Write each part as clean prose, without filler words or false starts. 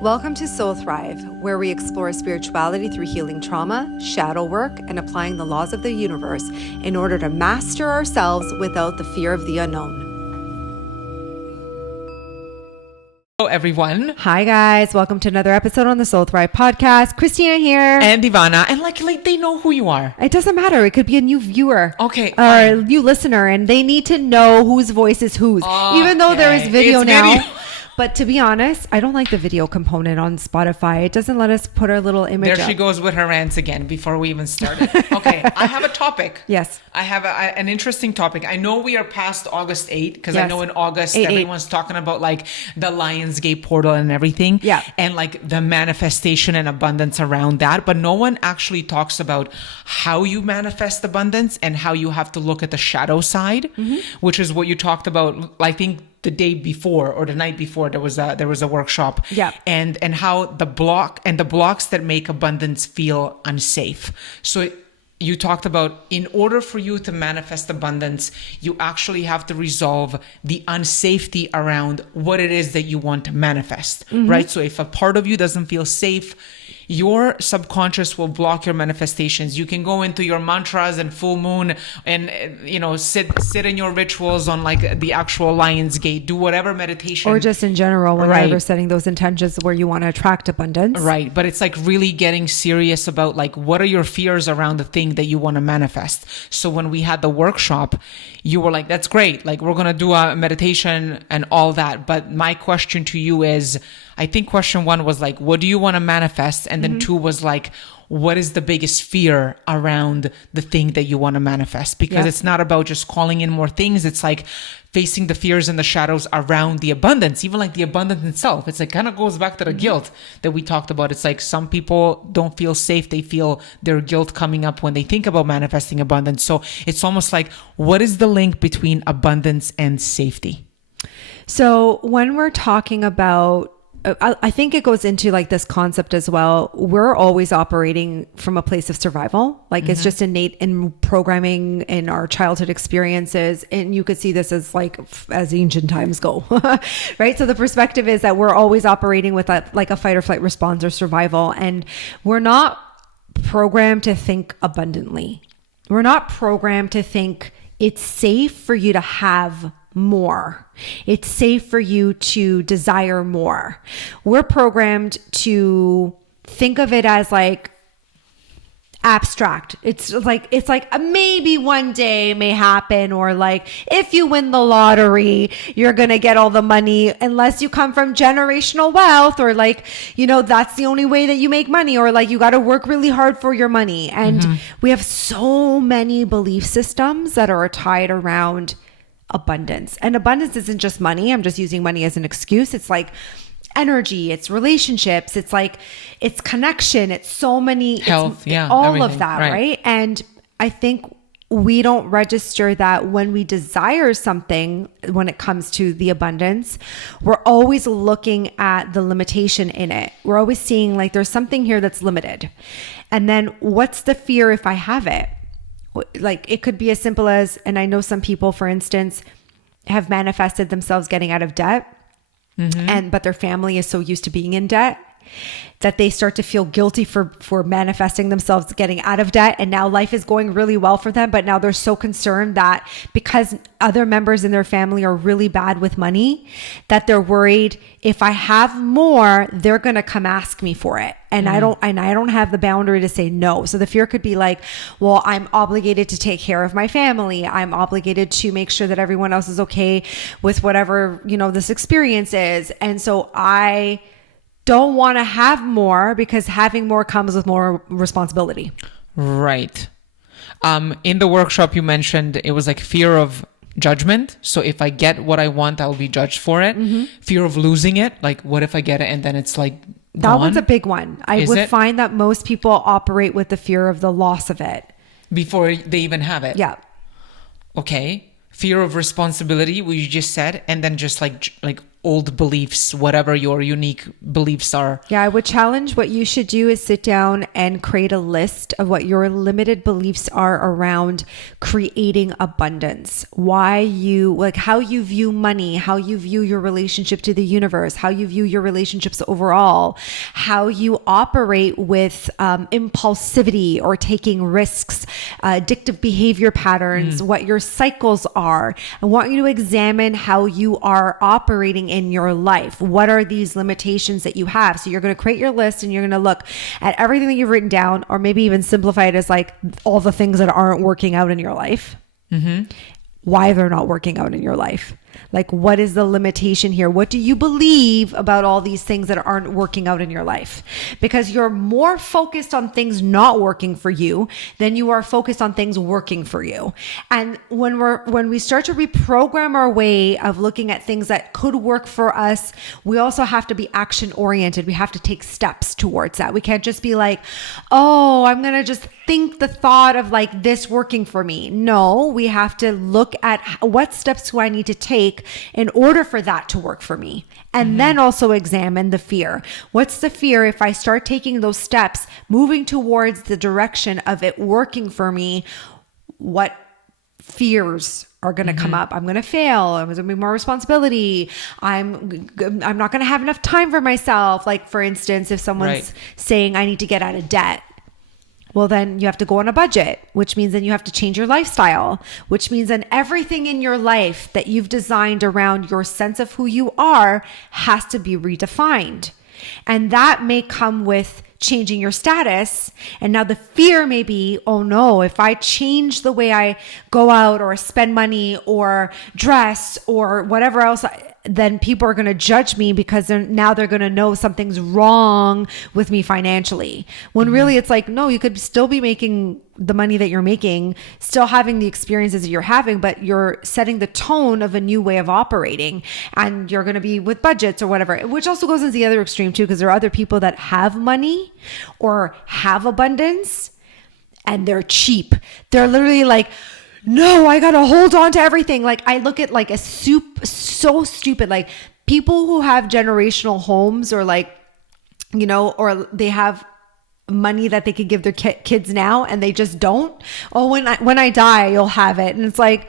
Welcome to Soul Thrive, where we explore spirituality through healing trauma, shadow work, and applying the laws of the universe in order to master ourselves without the fear of the unknown. Hello, everyone. Hi, guys. Welcome to another episode on the Soul Thrive podcast. Christina here. And Ivana. And like they know who you are. It doesn't matter. It could be a new viewer. Okay. Or a new listener, and they need to know whose voice is whose. Okay. Even though there is video now. Video. But to be honest, I don't like the video component on Spotify. It doesn't let us put our little image There she goes with her rants again before we even started. Okay, I have a topic. Yes. I have an interesting topic. I know we are past August 8th because Yes. I know in August 8/8. everyone's talking about like the Lionsgate portal and everything. Yeah. And like the manifestation and abundance around that. But no one actually talks about how you manifest abundance and how you have to look at the shadow side, which is what you talked about, I think, the day before or the night before there was a workshop. Yeah. And how the blocks that make abundance feel unsafe. So you talked about in order for you to manifest abundance, you actually have to resolve the unsafety around what it is that you want to manifest, right? So if a part of you doesn't feel safe, your subconscious will block your manifestations. You can go into your mantras and full moon and, sit in your rituals on like the actual Lionsgate, do whatever meditation. Or just in general, whenever Right. setting those intentions where you want to attract abundance. Right. But it's like really getting serious about like, what are your fears around the thing that you want to manifest? So when we had the workshop, you were like, that's great. Like we're going to do a meditation and all that. But my question to you is, I think question one was like, what do you want to manifest? And then two was like, what is the biggest fear around the thing that you want to manifest? Because it's not about just calling in more things. It's like facing the fears and the shadows around the abundance, even like the abundance itself. It's like kind of goes back to the guilt that we talked about. It's like some people don't feel safe. They feel their guilt coming up when they think about manifesting abundance. So it's almost like, what is the link between abundance and safety? So when we're talking about, I think it goes into like this concept as well. We're always operating from a place of survival. Like it's just innate in programming in our childhood experiences. And you could see this as like, as ancient times go, right? So the perspective is that we're always operating with a fight or flight response or survival. And we're not programmed to think abundantly. We're not programmed to think it's safe for you to have more. It's safe for you to desire more. We're programmed to think of it as like abstract. It's like maybe one day may happen, or like if you win the lottery, you're going to get all the money unless you come from generational wealth, or like, that's the only way that you make money, or like you got to work really hard for your money. And we have so many belief systems that are tied around abundance. And abundance isn't just money. I'm just using money as an excuse. It's like energy, it's relationships, it's like, it's connection, it's so many health, all everything, of that, right? And I think we don't register that when we desire something, when it comes to the abundance, we're always looking at the limitation in it. We're always seeing like there's something here that's limited. And then what's the fear if I have it? Like it could be as simple as, and I know some people, for instance, have manifested themselves getting out of debt, but their family is so used to being in debt that they start to feel guilty for manifesting themselves getting out of debt. And now life is going really well for them. But now they're so concerned that because other members in their family are really bad with money, that they're worried if I have more, they're going to come ask me for it. And I don't have the boundary to say no. So the fear could be like, well, I'm obligated to take care of my family. I'm obligated to make sure that everyone else is okay with whatever, this experience is. And so I don't want to have more because having more comes with more responsibility. Right. In the workshop, you mentioned it was like fear of judgment. So if I get what I want, I'll be judged for it. Fear of losing it. Like, what if I get it and then it's like gone? That one's a big one. I would find that most people operate with the fear of the loss of it before they even have it. Yeah. Okay. Fear of responsibility, what you just said, and then just like old beliefs, whatever your unique beliefs are. Yeah, I would challenge what you should do is sit down and create a list of what your limited beliefs are around creating abundance. Why you, like how you view money, how you view your relationship to the universe, how you view your relationships overall, how you operate with impulsivity or taking risks, addictive behavior patterns, what your cycles are. I want you to examine how you are operating in your life. What are these limitations that you have? So you're going to create your list and you're going to look at everything that you've written down, or maybe even simplify it as like all the things that aren't working out in your life. Why they're not working out in your life. Like, what is the limitation here? What do you believe about all these things that aren't working out in your life? Because you're more focused on things not working for you than you are focused on things working for you. And when we start to reprogram our way of looking at things that could work for us, we also have to be action oriented. We have to take steps towards that. We can't just be like, oh, I'm going to just think the thought of like this working for me. No, we have to look at what steps do I need to take in order for that to work for me. And then also examine the fear. What's the fear if I start taking those steps, moving towards the direction of it working for me? What fears are going to come up? I'm going to fail. There's going to be more responsibility. I'm not going to have enough time for myself. Like, for instance, if someone's saying I need to get out of debt, well, then you have to go on a budget, which means then you have to change your lifestyle, which means then everything in your life that you've designed around your sense of who you are has to be redefined. And that may come with changing your status. And now the fear may be, oh no, if I change the way I go out or spend money or dress or whatever else, then people are going to judge me because now they're going to know something's wrong with me financially. When really it's like, no, you could still be making the money that you're making, still having the experiences that you're having, but you're setting the tone of a new way of operating, and you're going to be with budgets or whatever, which also goes into the other extreme too, because there are other people that have money or have abundance and they're cheap. They're literally like, no, I got to hold on to everything. Like, I look at like so stupid, like people who have generational homes or like, you know, or they have money that they could give their kids now and they just don't. Oh, when I die, you'll have it. And it's like,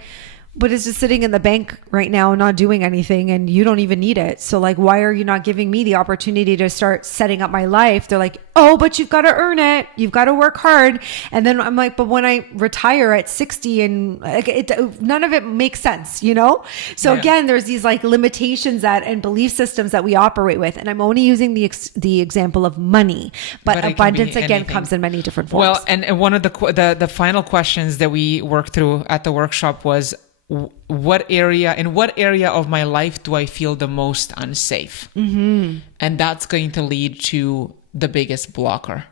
but it's just sitting in the bank right now, not doing anything, and you don't even need it. So like, why are you not giving me the opportunity to start setting up my life? They're like, oh, but you've got to earn it. You've got to work hard. And then I'm like, but when I retire at 60 and like none of it makes sense, you know? So again, there's these like limitations and belief systems that we operate with. And I'm only using the example of money, but abundance again comes in many different forms. Well, and one of the final questions that we worked through at the workshop was, in what area of my life do I feel the most unsafe? And that's going to lead to the biggest blocker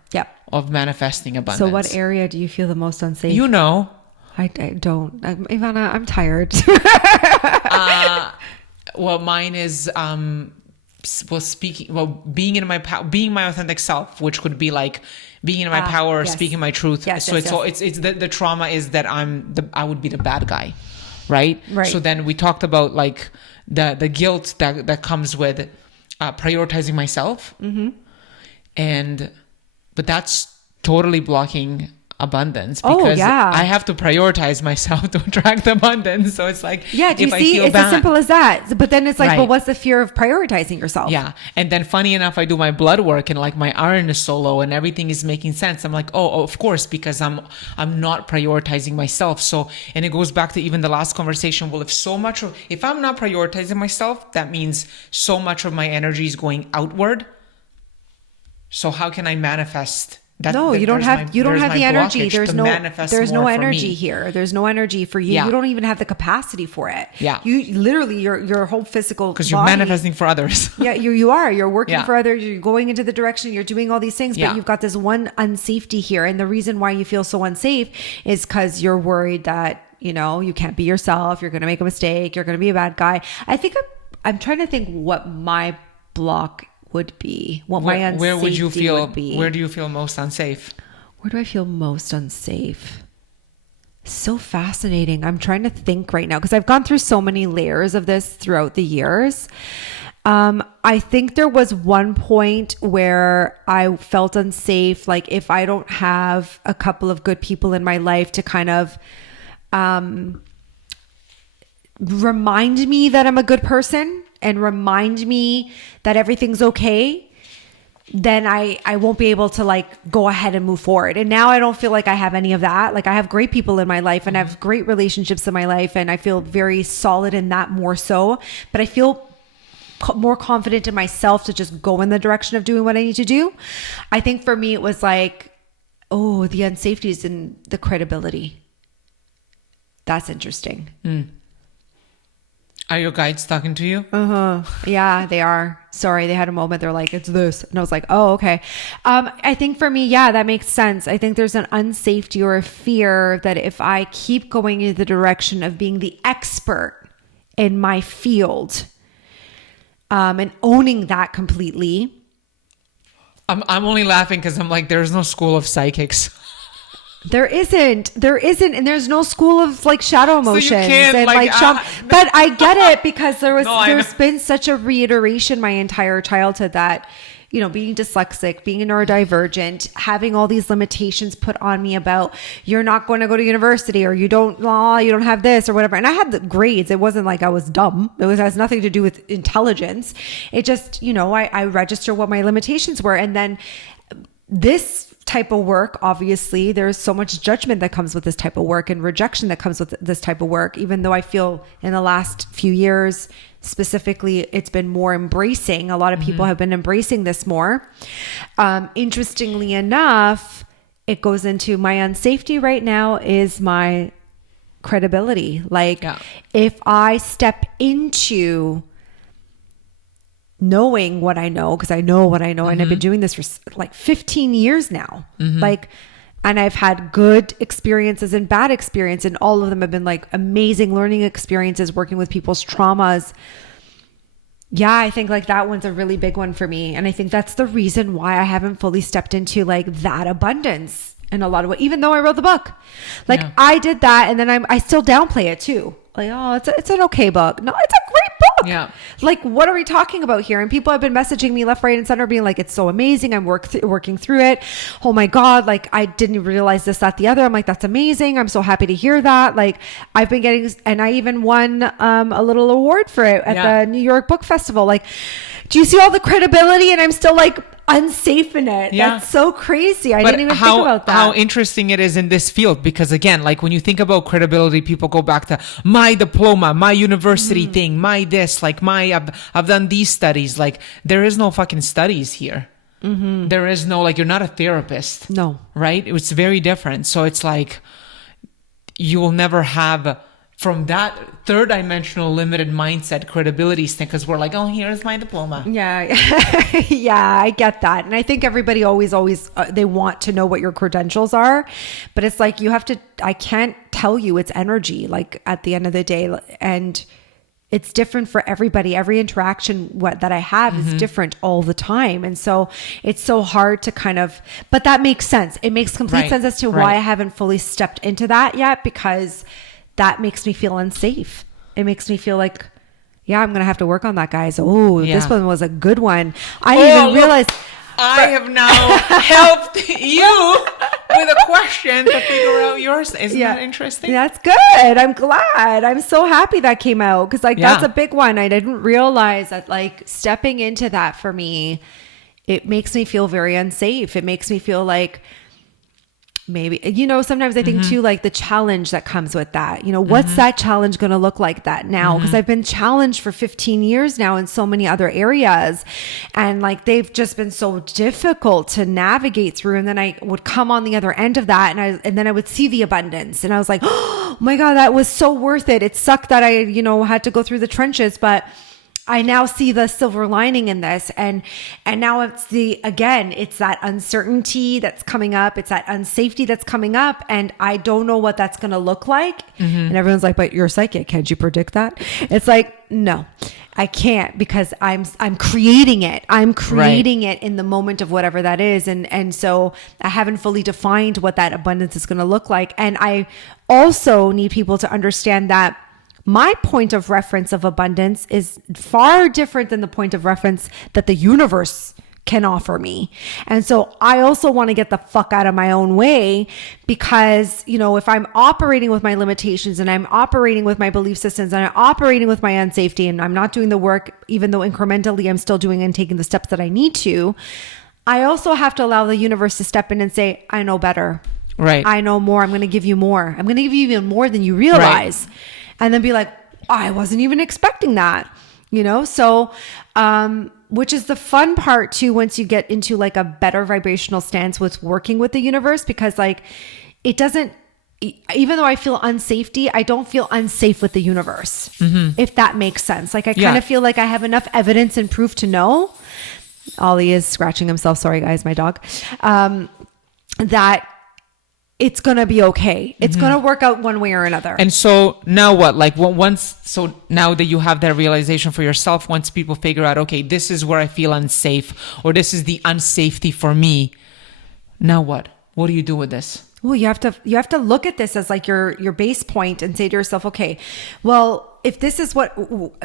of manifesting abundance. So what area do you feel the most unsafe? You know. I don't. Ivana, I'm tired. Well, mine is being my authentic self, which could be like being in my power, speaking my truth. It's the trauma is that I would be the bad guy. Right. So then we talked about like the guilt that comes with prioritizing myself. But that's totally blocking abundance because I have to prioritize myself to attract abundance. So it's like, do you see? It's as simple as that. But then it's like, but what's the fear of prioritizing yourself? Yeah. And then funny enough, I do my blood work and like my iron is so low and everything is making sense. I'm like, oh, of course, because I'm not prioritizing myself. So, and it goes back to even the last conversation. Well, if I'm not prioritizing myself, that means so much of my energy is going outward. So how can I manifest? You don't have the energy. There's no energy here. There's no energy for you. You don't even have the capacity for it. You literally your whole physical because you're manifesting for others. You are. You're working for others. You're going into the direction. You're doing all these things, but you've got this one unsafety here. And the reason why you feel so unsafe is because you're worried that you can't be yourself. You're going to make a mistake. You're going to be a bad guy. I think I'm trying to think what my block would be, what my unsafety would be. Where do you feel most unsafe? Where do I feel most unsafe? So fascinating. I'm trying to think right now because I've gone through so many layers of this throughout the years. I think there was one point where I felt unsafe. Like if I don't have a couple of good people in my life to kind of remind me that I'm a good person and remind me that everything's okay, then I won't be able to like go ahead and move forward. And now I don't feel like I have any of that. Like I have great people in my life and I have great relationships in my life, and I feel very solid in that more so. But I feel more confident in myself to just go in the direction of doing what I need to do. I think for me, it was like, oh, the unsafety is in the credibility. That's interesting. Are your guides talking to you? Yeah, they are. Sorry, they had a moment. They're like, it's this. And I was like, oh, okay. I think for me, yeah, that makes sense. I think there's an unsafety or a fear that if I keep going in the direction of being the expert in my field, and owning that completely. I'm only laughing because I'm like, there's no school of psychics. There isn't, and there's no school of like shadow emotions and but I get it because there's been such a reiteration my entire childhood that, you know, being dyslexic, being a neurodivergent, having all these limitations put on me about you're not going to go to university or you don't have this or whatever. And I had the grades. It wasn't like I was dumb. It has nothing to do with intelligence. It just, you know, I register what my limitations were. And then this type of work, obviously there's so much judgment that comes with this type of work and rejection that comes with this type of work, even though I feel in the last few years specifically it's been more embracing. A lot of people have been embracing this more. Interestingly enough, it goes into my unsafety right now is my credibility. Like if I step into knowing what I know, because I know what I know, and I've been doing this for like 15 years now, like, and I've had good experiences and bad experiences, and all of them have been like amazing learning experiences working with people's traumas. Yeah, I think like that one's a really big one for me. And I think that's the reason why I haven't fully stepped into like that abundance in a lot of ways, even though I wrote the book. Like I did that, and then I still downplay it too. Like, oh, it's an okay book. No, it's a great book. Yeah. Like, what are we talking about here? And people have been messaging me left, right, and center being like, it's so amazing. I'm working through it. Oh my God. Like, I didn't realize this, that, the other. I'm like, that's amazing. I'm so happy to hear that. Like, I've been getting, and I even won a little award for it at the New York Book Festival. Like, do you see all the credibility? And I'm still like, unsafe in it. Yeah. That's so crazy. I didn't even think about that. How interesting it is in this field, because again, like when you think about credibility, people go back to my diploma, my university thing, my this, like I've done these studies. Like there is no fucking studies here. There is no, like, you're not a therapist. No. Right? It's very different. So it's like you will never have from that third dimensional limited mindset credibility thing, because we're like, oh, here's my diploma. Yeah. Yeah, I get that. And I think everybody always they want to know what your credentials are, but it's like I can't tell you. It's energy, like at the end of the day, and it's different for everybody. Every interaction that I have is different all the time. And so it's so hard to but that makes sense. It makes complete sense as to why I haven't fully stepped into that yet, because that makes me feel unsafe. It makes me feel like, yeah, I'm going to have to work on that, guys. Oh, this one was a good one. I didn't even realize. I have now helped you with a question to figure out yours. Isn't that interesting? That's good. I'm glad. I'm so happy that came out, because that's a big one. I didn't realize that like stepping into that for me, it makes me feel very unsafe. It makes me feel like, maybe, sometimes I think too, like the challenge that comes with that, what's that challenge going to look like that now? Because I've been challenged for 15 years now in so many other areas, and like, they've just been so difficult to navigate through. And then I would come on the other end of that, and then I would see the abundance, and I was like, oh my God, that was so worth it. It sucked that I, had to go through the trenches, but I now see the silver lining in this. And now it's it's that uncertainty that's coming up. It's that unsafety that's coming up. And I don't know what that's going to look like. And everyone's like, but you're psychic. Can't you predict that? It's like, no, I can't, because I'm creating it. I'm creating it in the moment of whatever that is. And so I haven't fully defined what that abundance is going to look like. And I also need people to understand that my point of reference of abundance is far different than the point of reference that the universe can offer me. And so I also want to get the fuck out of my own way, because, you know, if I'm operating with my limitations and I'm operating with my belief systems and I'm operating with my unsafety and I'm not doing the work, even though incrementally I'm still doing and taking the steps that I need to, I also have to allow the universe to step in and say, I know better. Right. I know more. I'm going to give you more. I'm going to give you even more than you realize. Right. And then be like, I wasn't even expecting that, you know? So, which is the fun part too, once you get into like a better vibrational stance with working with the universe, because like it doesn't, even though I feel unsafety, I don't feel unsafe with the universe, if that makes sense. Like I kind of feel like I have enough evidence and proof to know. Ollie is scratching himself. Sorry guys, my dog. That it's going to be okay. It's going to work out one way or another. And so now what? Like so now that you have that realization for yourself, once people figure out, okay, this is where I feel unsafe, or this is the unsafety for me. Now what? What do you do with this? Well, you have to look at this as like your base point and say to yourself, okay, well, if this is what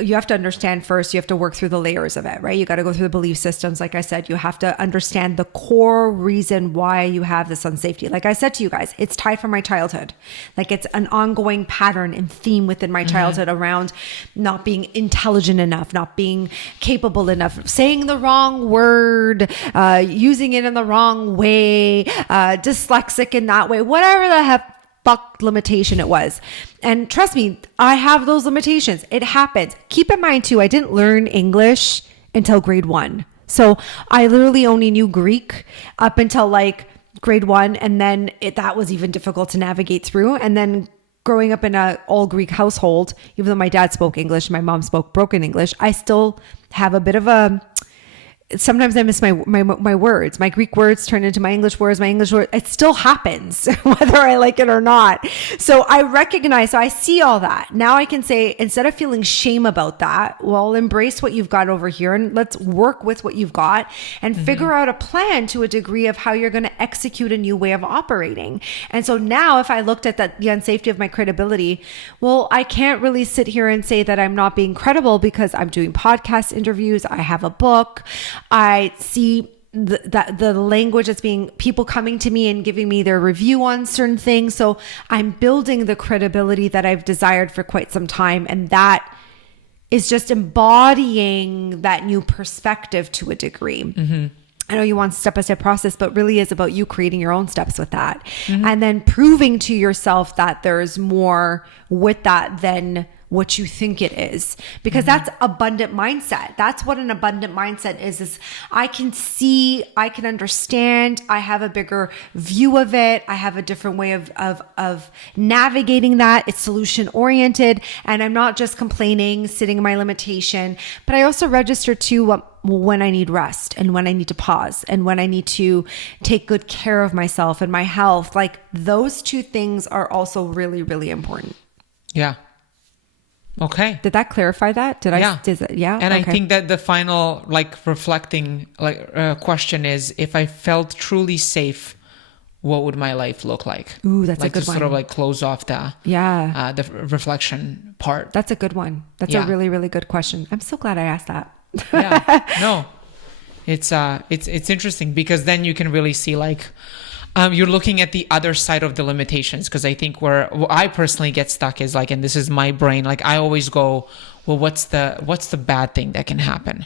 you have to understand first, you have to work through the layers of it, right? You got to go through the belief systems. Like I said, you have to understand the core reason why you have this unsafety. Like I said to you guys, it's tied from my childhood. Like it's an ongoing pattern and theme within my childhood around not being intelligent enough, not being capable enough, saying the wrong word, using it in the wrong way, dyslexic in that way, whatever the heck fuck limitation it was. And trust me, I have those limitations. It happens. Keep in mind too, I didn't learn English until grade 1. So I literally only knew Greek up until like grade 1. And then that was even difficult to navigate through. And then growing up in an all Greek household, even though my dad spoke English, my mom spoke broken English, I still have a bit of sometimes I miss my words. My Greek words turn into my English words. It still happens whether I like it or not. So I recognize, so I see all that. Now I can say, instead of feeling shame about that, well, embrace what you've got over here and let's work with what you've got and figure out a plan to a degree of how you're going to execute a new way of operating. And so now if I looked at the unsafety of my credibility, well, I can't really sit here and say that I'm not being credible because I'm doing podcast interviews. I have a book. I see the language that's being people coming to me and giving me their review on certain things. So I'm building the credibility that I've desired for quite some time. And that is just embodying that new perspective to a degree. I know you want step-by-step process, but really is about you creating your own steps with that. And then proving to yourself that there's more with that than what you think it is, because that's abundant mindset. That's what an abundant mindset is I can see, I can understand, I have a bigger view of it. I have a different way of navigating that. It's solution oriented, and I'm not just complaining, sitting in my limitation, but I also register too when I need rest and when I need to pause and when I need to take good care of myself and my health. Like those two things are also really, really important. Yeah. Okay. Did that clarify that? Yeah. And I think that the final reflecting question is, if I felt truly safe, what would my life look like? Ooh, that's a good one. To sort of close off the reflection part. That's a good one. That's a really, really good question. I'm so glad I asked that. Yeah. No, it's interesting because then you can really see you're looking at the other side of the limitations, because I think where I personally get stuck is and this is my brain, I always go, well, what's the bad thing that can happen?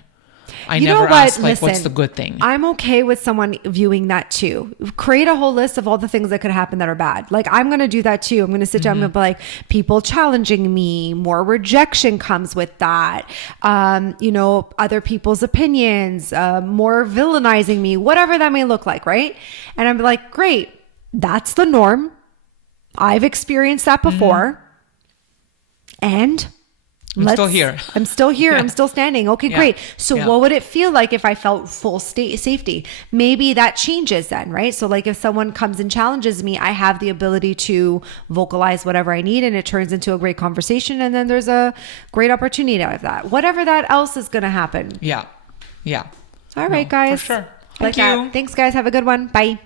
I never ask what's the good thing. I'm okay with someone viewing that too. Create a whole list of all the things that could happen that are bad. I'm going to do that too. I'm going to sit down and be people challenging me, more rejection comes with that. Other people's opinions, more villainizing me, whatever that may look like. Right. And I'm like, great. That's the norm. I've experienced that before. And I'm still here. Yeah. I'm still standing. Okay, great. So what would it feel like if I felt full safety? Maybe that changes then, right? So if someone comes and challenges me, I have the ability to vocalize whatever I need and it turns into a great conversation. And then there's a great opportunity out of that. Whatever that else is going to happen. Yeah. Yeah. All right, guys. For sure. Thank you. Thanks, guys. Have a good one. Bye.